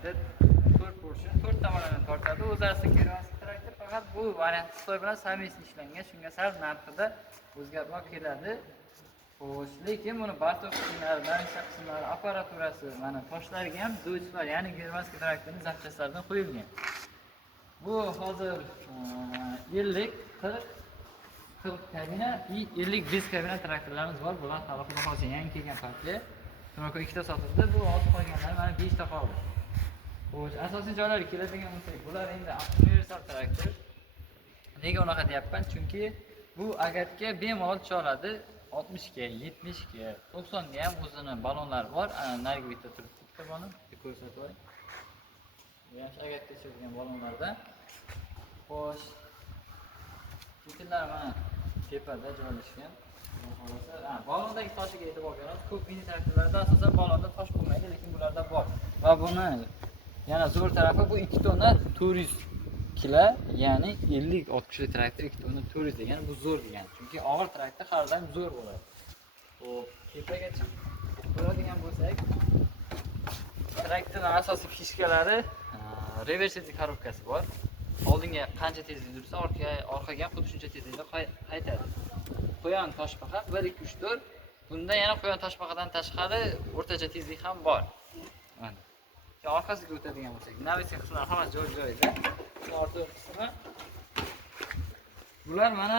traktor 4 portion 4 tomondan tortadi. O'zasi Germanskiy traktor faqat bu variant Xitoy bilan совместно ishlangan. Shunga sal narxida o'zgarmoq keladi. Xo'sh, lekin buni bartoq qismlari, navigatsiya qismlari, apparaturasi, mana toshlariga ham do'chlar, ya'ni Germanskiy traktorning zapchastlaridan qo'yilgan. Bu hozir 50 40 kabina, 50 biz kabina traktorlarimiz bor. Bular hali xudo xohlasa yangi kelgan partiya. Shunga ikkita sotildi. Bu olti qolganlar mana 5 ta qoldi. Xo'sh, asosiy joylari keladigan bo'lsak, bular endi universal traktor. Nega unaqa deyapman? Chunki bu agatga bemalol tusha oladi. 60 ga, 70 ga, 90 ga ham o'zini ballonlari bor. Narigi bitta turibdi, bitta ballon. Ko'rsatib qo'ying. Yaxshi agatga tushadigan ballonlarda. Xo'sh. Fitillar mana tepada joylashgan. Ballondagi toshiga e'tibor beramiz. Ko'p mini traktorlarda asosan ballonda tosh bo'lmaydi, lekin bularda bor. Va buni yana zo'r tarafi bu 2 tonna 400 kilo, ya'ni 50-60 traktor 2 tonna 400 degani bu zo'r degani. Chunki og'ir traktor har doim zo'r bo'ladi. Xo'p, tepaga chiqib ko'radigan bo'lsak, traktorning asosiy fishkalari reversiyali korobkasi bor. Oldinga qancha tezlikda yursa, orqaga ham xuddi shuncha tezlikda qaytadi. Qo'yon toshbaqa 1 2 3 4. Bunda yana qo'yon toshbaqadan tashqari o'rtacha tezlik ham bor. Mana. Orqasiga o'tadigan bo'lsak, navigatsiya qismlari hammasi joy-joyida. Orqa qismi. Bular mana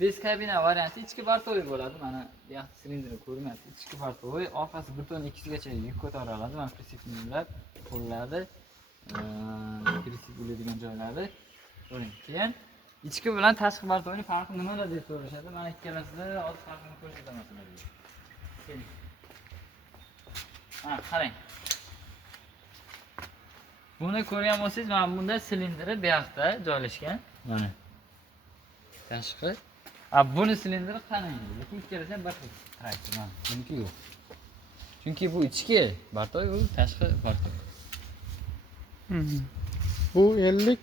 bez kabina varianti ichki bartovi bo'ladi. Mana bu yoqda silindrni ko'ryapsiz. Ichki bartovi, orqasi 1 tonna 2 gacha yuk ko'tara oladi. Mana pritseplar qo'llari, pritsep bo'ladigan joylari. Ko'ring. Keyin ichki bilan tashqi bartovining farqi nimada deb so'rashadi. Mana ikkalasida o'z farqini ko'rsataman sizlarga. Keling. Qarang. Buni ko'rgan bo'lsangiz, mana bunda silindri bu yoqda joylashgan. Mana. Tashqi. Buni silindri qarang. Lekin ikkalasi ham bir xil traktor. Mana, buniki yo'q. Chunki bu ichki bartoy, bu tashqi bartoy. Bu 50.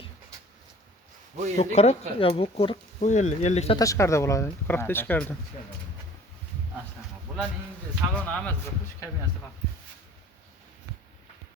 Bu 40, ya bu 40, bu 50. 50 ta tashqarida bo'ladi, 40 ta ichkarida. Bularning saloni hammasi bir xush kabinasi bor.